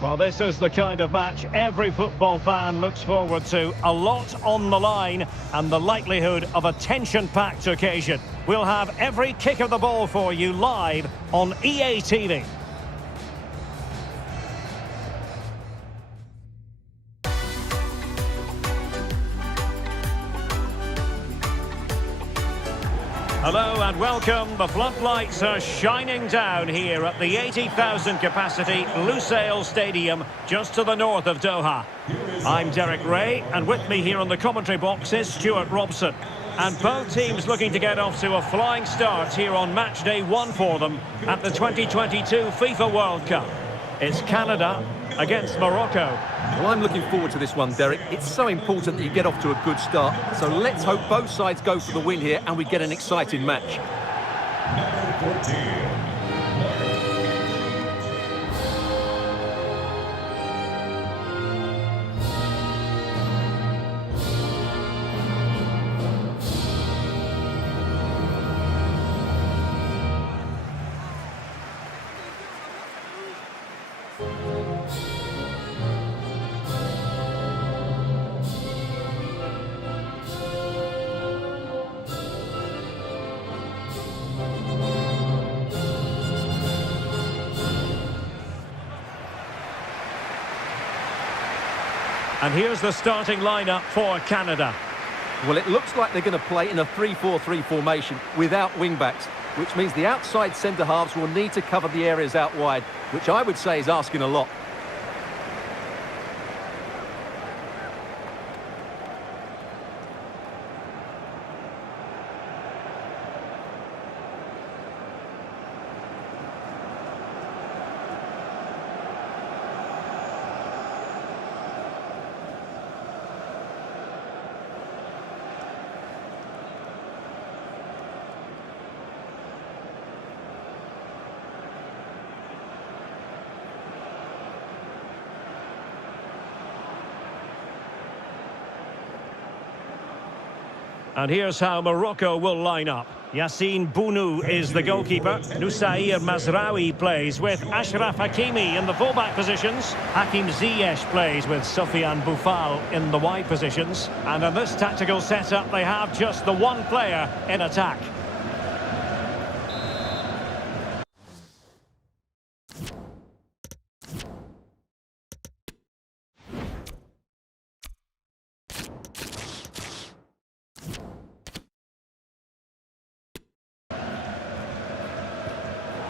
Well, this is the kind of match every football fan looks forward to. A lot on the line and the likelihood of a tension-packed occasion. We'll have every kick of the ball for you live on EA TV. Hello and welcome. The floodlights are shining down here at the 80,000 capacity Lusail Stadium just to the north of Doha. I'm Derek Ray, and with me here on the commentary box is Stuart Robson. And both teams looking to get off to a flying start here on Matchday 1 for them at the 2022 FIFA World Cup. It's Canada against Morocco. Well, I'm looking forward to this one, Derek. It's so important that you get off to a good start. So let's hope both sides go for the win here and we get an exciting match. Number 14. And here's the starting lineup for Canada. Well, it looks like they're going to play in a 3-4-3 formation without wing-backs, which means the outside centre-halves will need to cover the areas out wide, which I would say is asking a lot. And here's how Morocco will line up. Yassine Bounou is the goalkeeper. Lusail Mazraoui plays with Achraf Hakimi in the fullback positions. Hakim Ziyech plays with Sofiane Boufal in the wide positions. And in this tactical setup, they have just the one player in attack.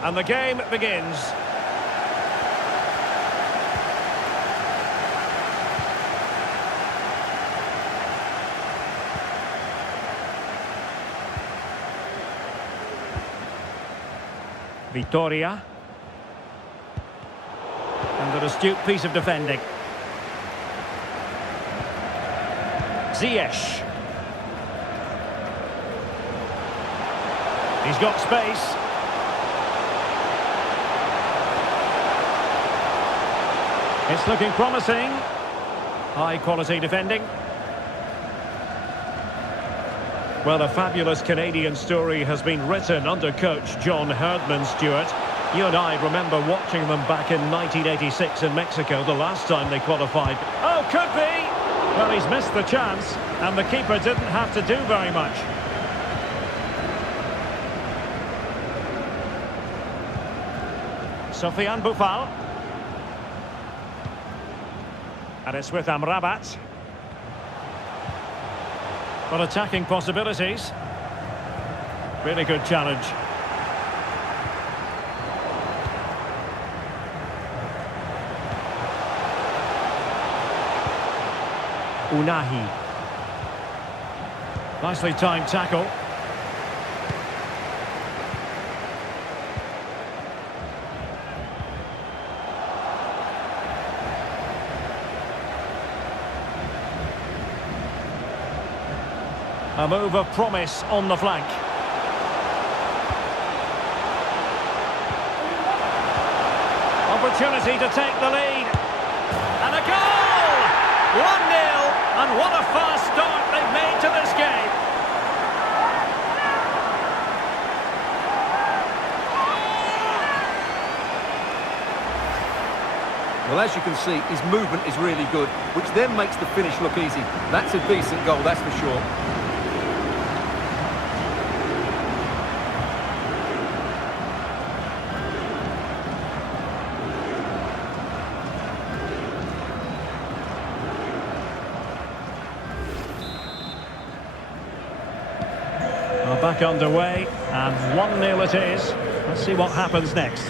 And the game begins. Vitoria. And an astute piece of defending. Ziyech. He's got space. It's looking promising. High-quality defending. Well, a fabulous Canadian story has been written under coach John Herdman, Stuart. You and I remember watching them back in 1986 in Mexico, the last time they qualified. Oh, could be! Well, he's missed the chance, and the keeper didn't have to do very much. Sofiane Boufal. And it's with Amrabat. But attacking possibilities. Really good challenge. Unahi. Nicely timed tackle. A move of promise on the flank. Opportunity to take the lead. And a goal! 1-0, and what a fast start they've made to this game. Well, as you can see, his movement is really good, which then makes the finish look easy. That's a decent goal, that's for sure. Well, back underway, and 1-0 it is. Let's see what happens next.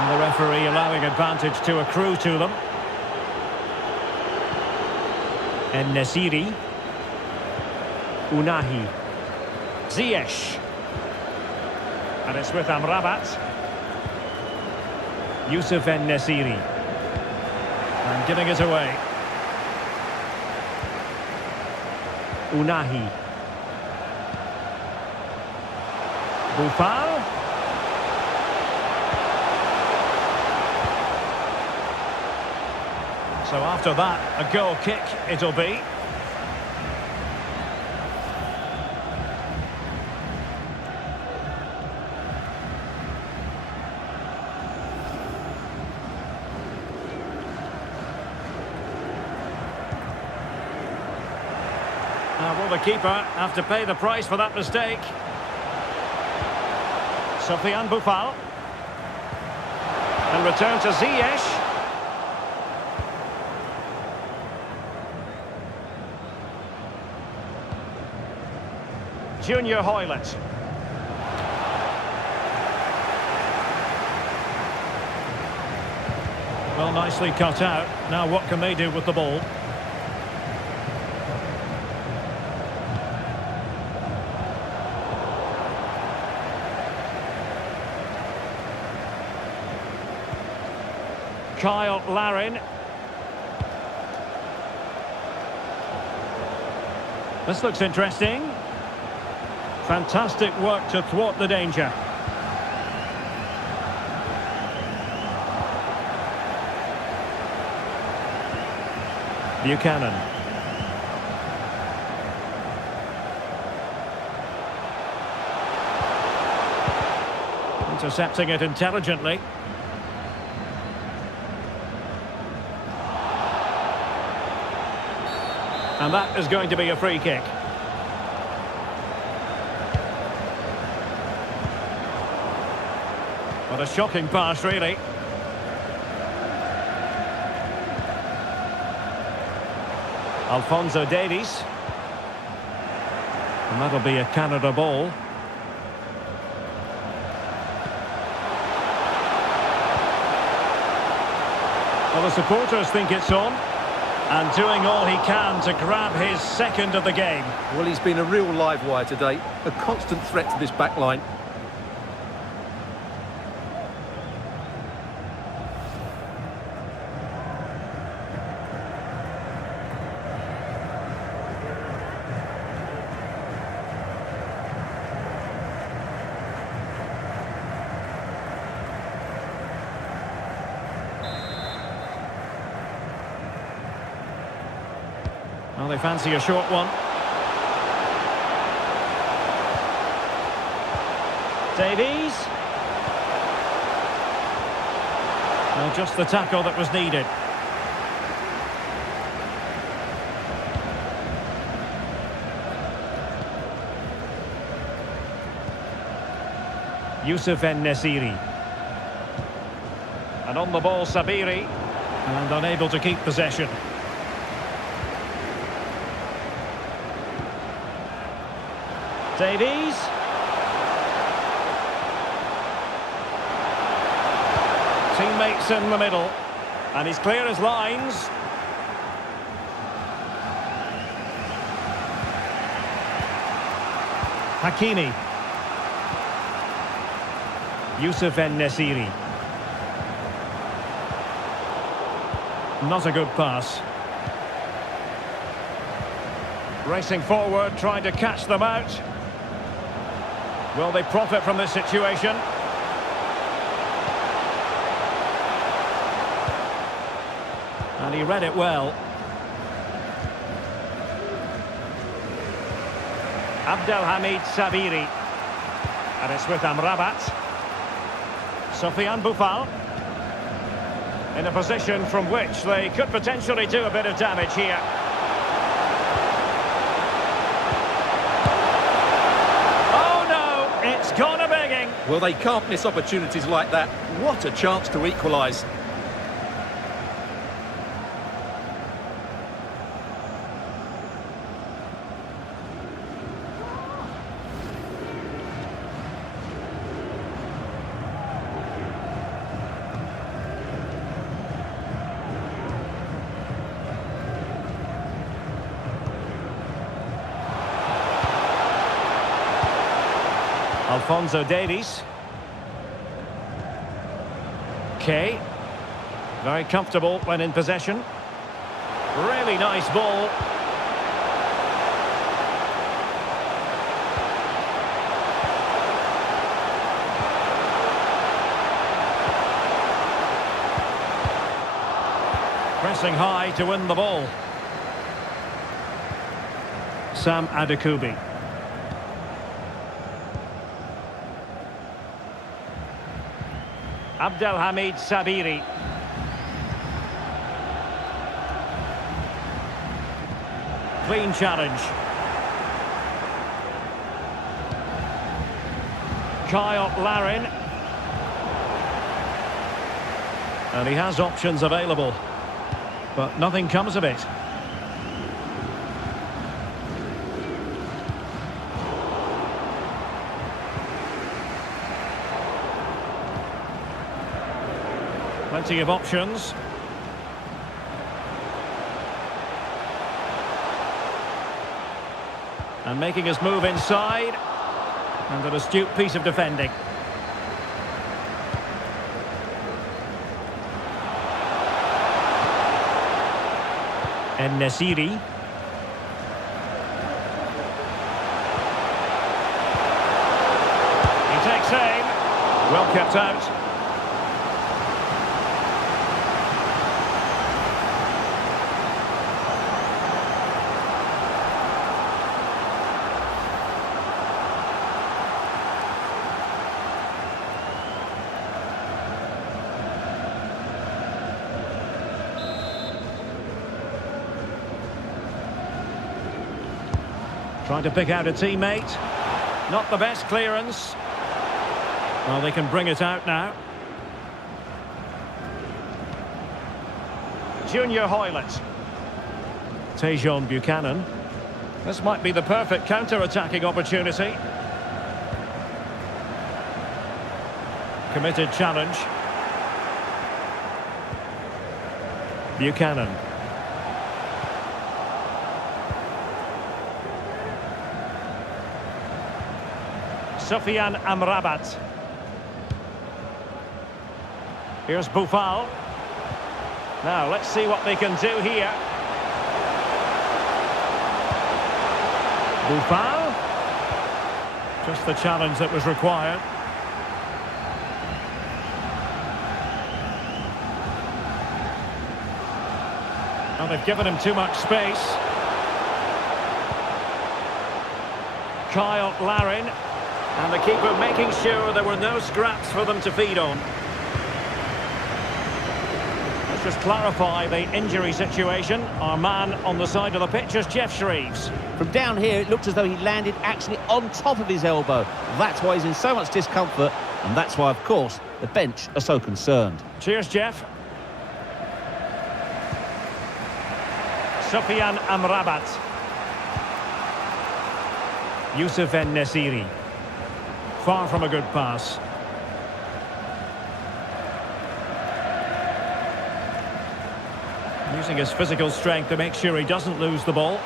The referee allowing advantage to accrue to them. En-Nesyri. Unahi. Ziyech. And it's with Amrabat. Youssef En-Nesyri. And giving it away. Unahi. Boufal. So after that, a goal kick it'll be. Now will the keeper have to pay the price for that mistake? Sofiane Boufal. And return to Ziyech. Junior Hoylett. Well, nicely cut out. Now what can they do with the ball? Kyle Larin. This looks interesting. Fantastic work to thwart the danger. Buchanan. Intercepting it intelligently. And that is going to be a free kick. What a shocking pass, really. Alphonso Davies. And that'll be a Canada ball. Well, the supporters think it's on. And doing all he can to grab his second of the game. Well, he's been a real live wire today. A constant threat to this back line. Well, they fancy a short one. Davies. Well, just the tackle that was needed. Youssef En-Nesyri. And on the ball, Sabiri. And unable to keep possession. Davies. Teammates in the middle. And he's clear as lines. Hakimi. Youssef En-Nesyri. Not a good pass. Racing forward, trying to catch them out. Will they profit from this situation? And he read it well. Abdelhamid Sabiri. And it's with Amrabat. Sofiane Boufal. In a position from which they could potentially do a bit of damage here. Oh no, it's gone a begging. Well, they can't miss opportunities like that. What a chance to equalise. Alphonso Davies. Kay. Very comfortable when in possession. Really nice ball. Pressing high to win the ball. Sam Adekubi. Abdelhamid Sabiri. Clean challenge. Kyle Larin. And he has options available, but nothing comes of it. Plenty of options. And making his move inside. And an astute piece of defending. En-Nesyri. He takes aim. Well kept out. Trying to pick out a teammate. Not the best clearance. Well, they can bring it out now. Junior Hoylett. Tejon Buchanan. This might be the perfect counter-attacking opportunity. Committed challenge. Buchanan. Sofiane Amrabat. Here's Boufal. Now, let's see what they can do here. Boufal. Just the challenge that was required. Well, they've given him too much space. Kyle Larin. And the keeper making sure there were no scraps for them to feed on. Let's just clarify the injury situation. Our man on the side of the pitch is Jeff Shreves. From down here, it looked as though he landed actually on top of his elbow. That's why he's in so much discomfort, and that's why, of course, the bench are so concerned. Cheers, Jeff. Sofiane Amrabat. Youssef En-Nesyri. Far from a good pass. Using his physical strength to make sure he doesn't lose the ball.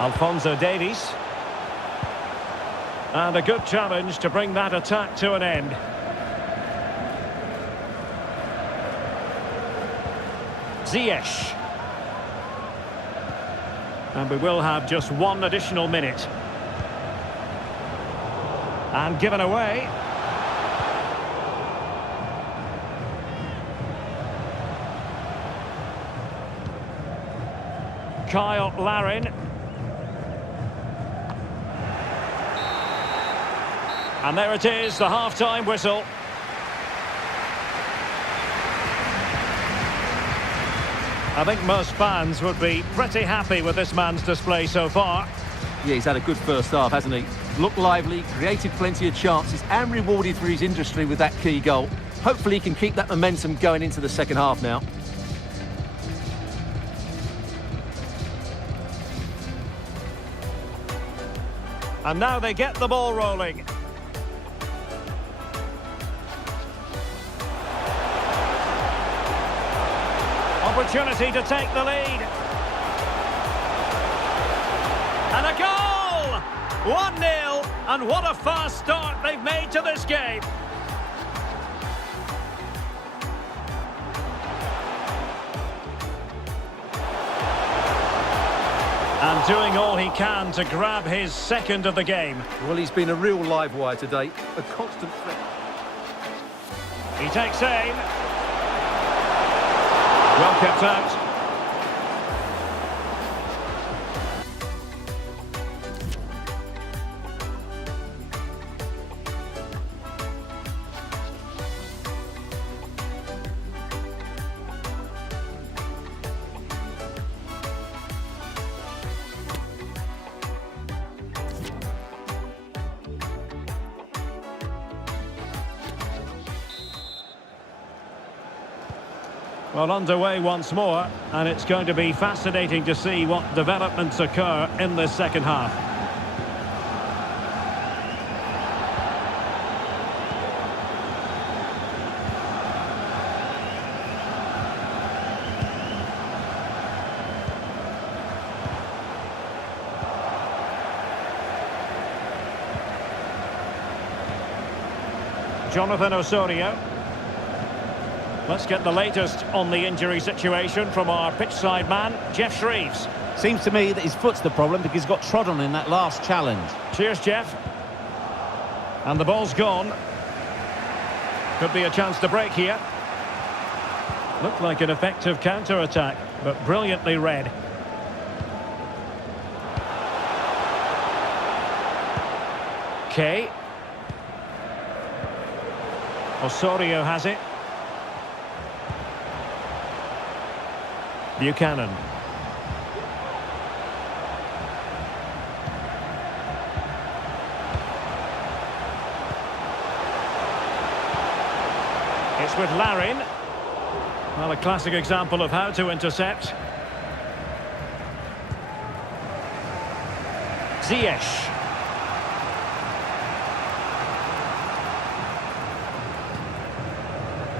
Alphonso Davies. And a good challenge to bring that attack to an end. Ziyech. And we will have just one additional minute. And given away. Kyle Larin. And there it is, the half-time whistle. I think most fans would be pretty happy with this man's display so far. Yeah, he's had a good first half, hasn't he? Looked lively, created plenty of chances and rewarded for his industry with that key goal. Hopefully he can keep that momentum going into the second half now. And now they get the ball rolling. Opportunity to take the lead. And a goal! 1-0, and what a fast start they've made to this game. And doing all he can to grab his second of the game. Well, he's been a real live wire today, a constant threat. He takes aim. Well kept out. Well, underway once more, and it's going to be fascinating to see what developments occur in this second half. Jonathan Osorio. Let's get the latest on the injury situation from our pitchside man, Jeff Shreves. Seems to me that his foot's the problem because he got trod on in that last challenge. Cheers, Jeff. And the ball's gone. Could be a chance to break here. Looked like an effective counter-attack, but brilliantly read. Kay. Osorio has it. Buchanan. It's with Larin. Well, a classic example of how to intercept. Ziyech.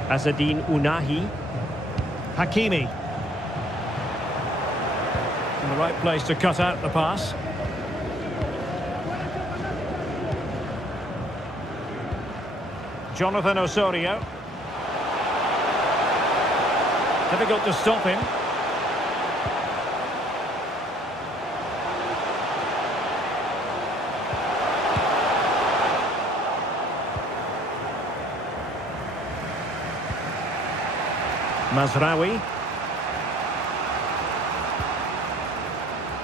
Azzedine Ounahi. Hakimi. In the right place to cut out the pass. Jonathan Osorio. Difficult to stop him. Mazraoui.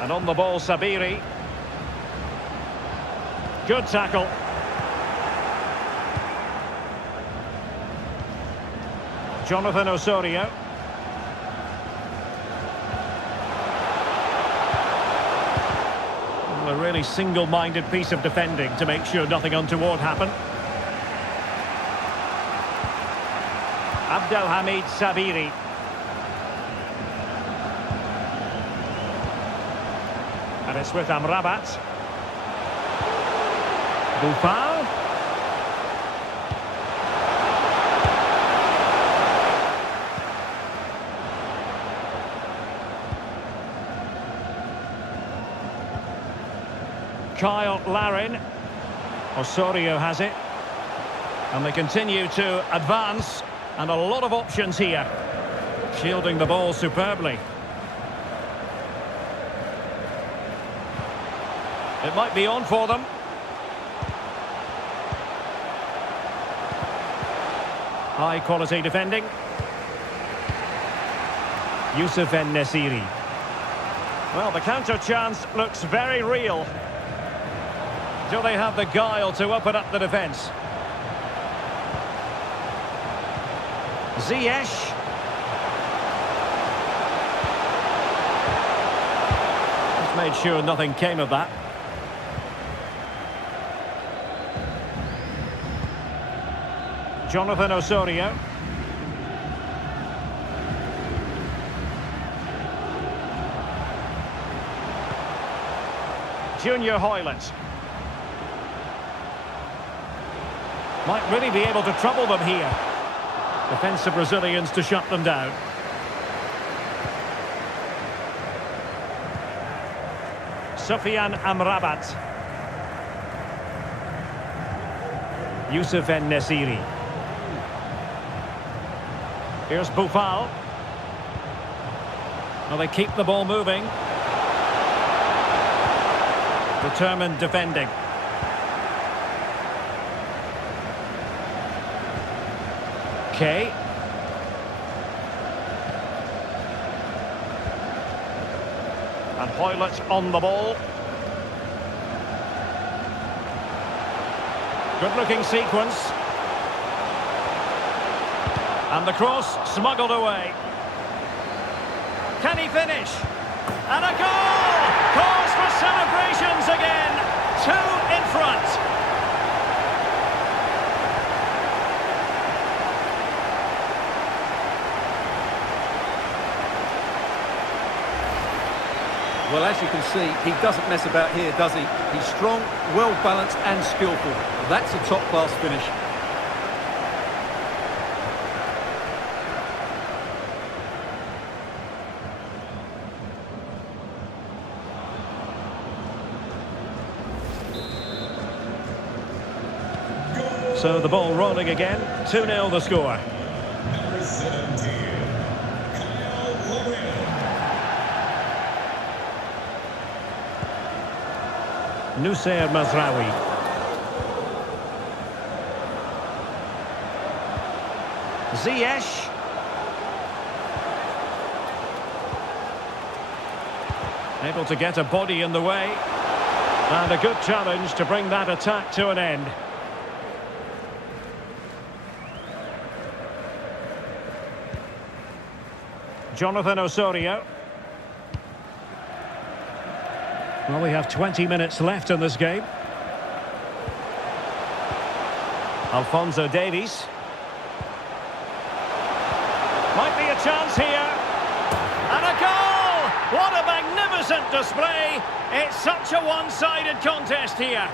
And on the ball, Sabiri. Good tackle. Jonathan Osorio. Well, a really single-minded piece of defending to make sure nothing untoward happened. Abdelhamid Sabiri. And it's with Amrabat. Buffal. Kyle Larin. Osorio has it. And they continue to advance. And a lot of options here. Shielding the ball superbly. It might be on for them. High quality defending. Youssef En-Nesyri. Well, the counter chance looks very real. Do they have the guile to open up the defence? Ziyech. He's made sure nothing came of that. Jonathan Osorio. Junior Hoylett. Might really be able to trouble them here. Defensive Brazilians to shut them down. Sofiane Amrabat. Youssef En-Nesyri. Here's Boufal. Well, they keep the ball moving. Determined defending. Okay. And Hoylett on the ball. Good-looking sequence. And the cross smuggled away. Can he finish? And a goal! Cause for celebrations again. 2 in front. Well, as you can see, he doesn't mess about here, does he? He's strong, well-balanced and skillful. That's a top-class finish. So the ball rolling again. 2-0 the score. Number 17, Noussair Mazraoui. Ziyech. Able to get a body in the way. And a good challenge to bring that attack to an end. Jonathan Osorio. Well, we have 20 minutes left in this game. Alphonso Davies. Might be a chance here. And a goal! What a magnificent display! It's such a one-sided contest here.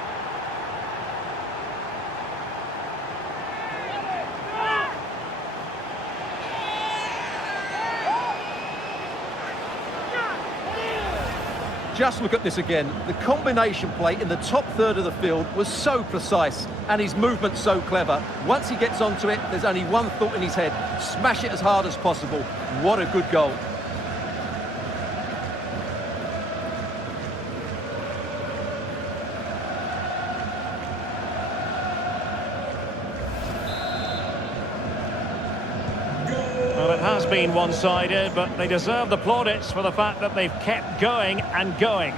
Just look at this again. The combination play in the top third of the field was so precise and his movement so clever. Once he gets onto it, there's only one thought in his head. Smash it as hard as possible. What a good goal. Well, it has been one-sided, but they deserve the plaudits for the fact that they've kept going and going.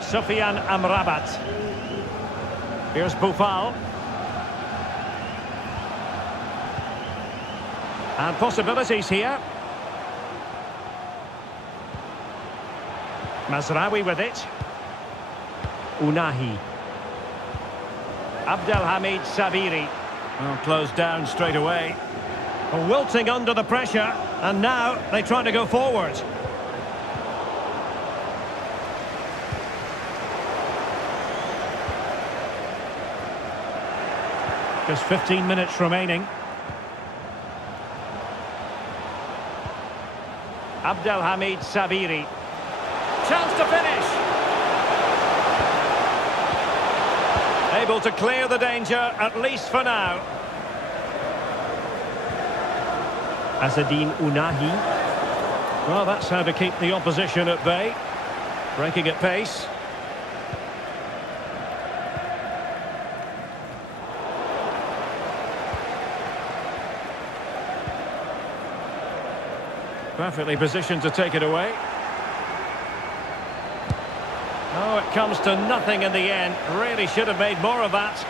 Sofiane Amrabat. Here's Boufal. And possibilities here. Mazraoui with it. Unahi. Abdelhamid Sabiri. Well, closed down straight away. Wilting under the pressure, and now they try to go forward. Just 15 minutes remaining. Abdelhamid Sabiri. Chance to finish. Able to clear the danger, at least for now. Azzedine Unahi. Well, that's how to keep the opposition at bay. Breaking at pace. Perfectly positioned to take it away. Oh, it comes to nothing in the end. Really should have made more of that.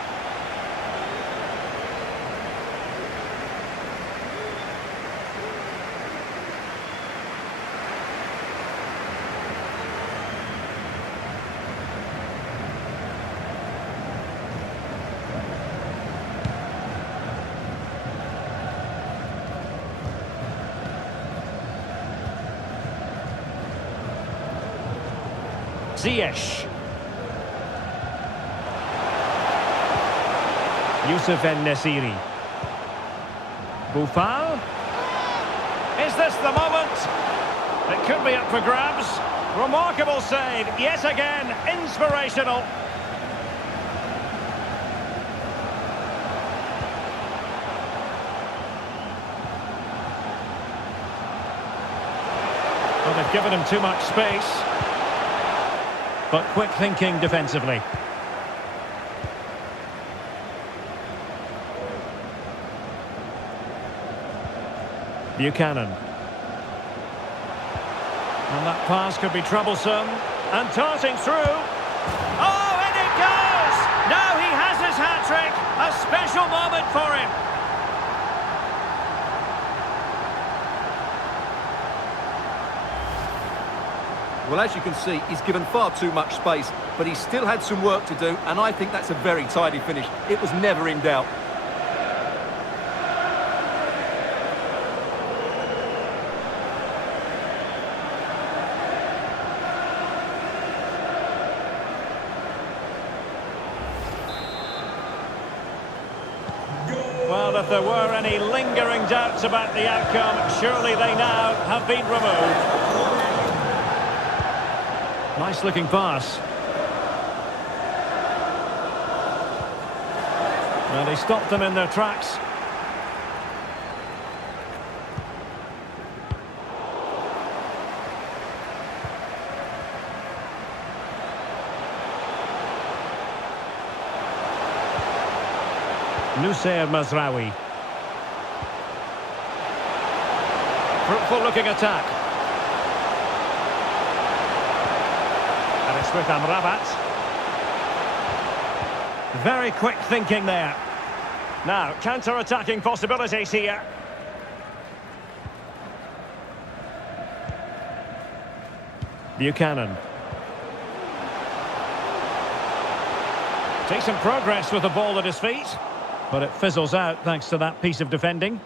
Ziyech. Youssef En-Nesyri. Boufal. Is this the moment? It could be up for grabs. Remarkable save, yet again, inspirational. Well, they've given him too much space. But quick thinking defensively. Buchanan. And that pass could be troublesome. And darting through. Oh, and it goes! Now he has his hat-trick. A special moment for him. Well, as you can see, he's given far too much space, but he still had some work to do, and I think that's a very tidy finish. It was never in doubt. Well, if there were any lingering doubts about the outcome, surely they now have been removed. Nice looking pass. Well, he stopped them in their tracks. Lusail Mazraoui. Fruitful looking attack. With Amrabat. Very quick thinking there. Now, counter-attacking possibilities here. Buchanan. Decent progress with the ball at his feet, but it fizzles out thanks to that piece of defending.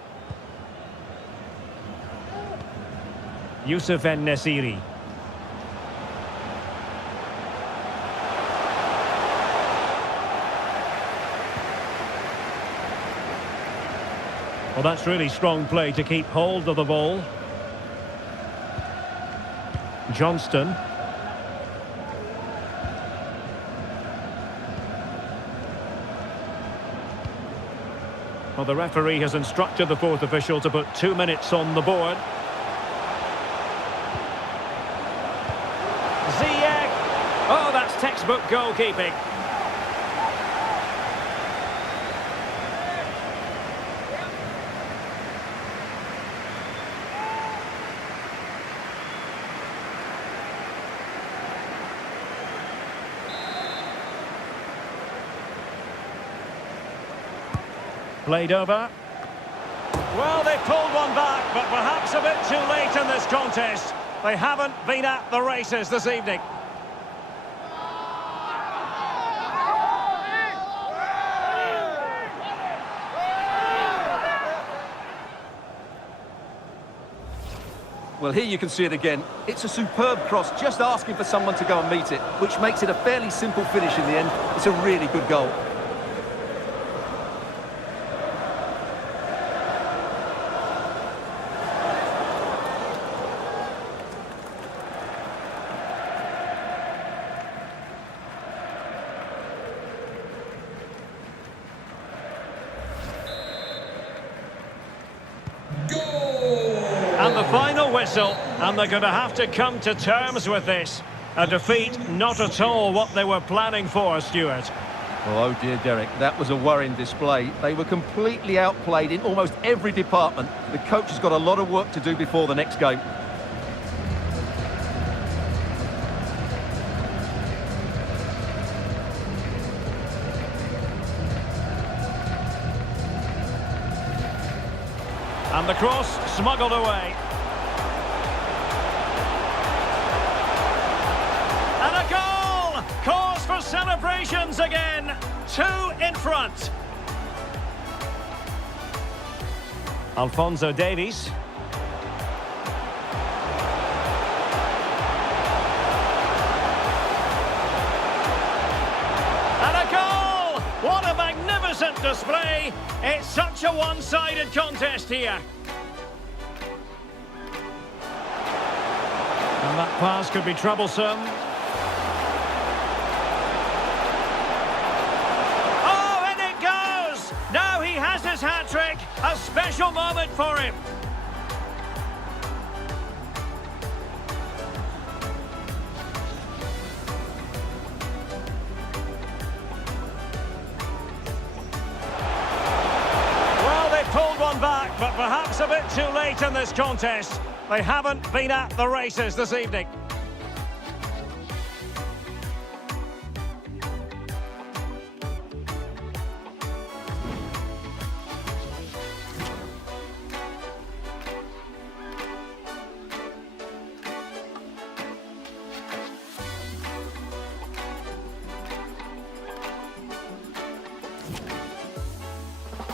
Youssef En-Nesyri. Well, that's really strong play to keep hold of the ball. Johnston. Well, the referee has instructed the fourth official to put 2 minutes on the board. Ziyech. Oh, that's textbook goalkeeping. Played over. Well, they pulled one back, but perhaps a bit too late in this contest. They haven't been at the races this evening. Well, here you can see it again. It's a superb cross, just asking for someone to go and meet it, which makes it a fairly simple finish in the end. It's a really good goal. And the final whistle, and they're going to have to come to terms with this. A defeat not at all what they were planning for, Stuart. Oh dear, Derek, that was a worrying display. They were completely outplayed in almost every department. The coach has got a lot of work to do before the next game. And the cross smuggled away. And a goal! Cause for celebrations again. 2 in front. Alphonso Davies. And a goal! What a magnificent display. It's such a one-sided contest here. And that pass could be troublesome. Oh, and it goes! Now he has his hat-trick. A special moment for him. Well, they pulled one back, but perhaps a bit too late in this contest. They haven't been at the races this evening.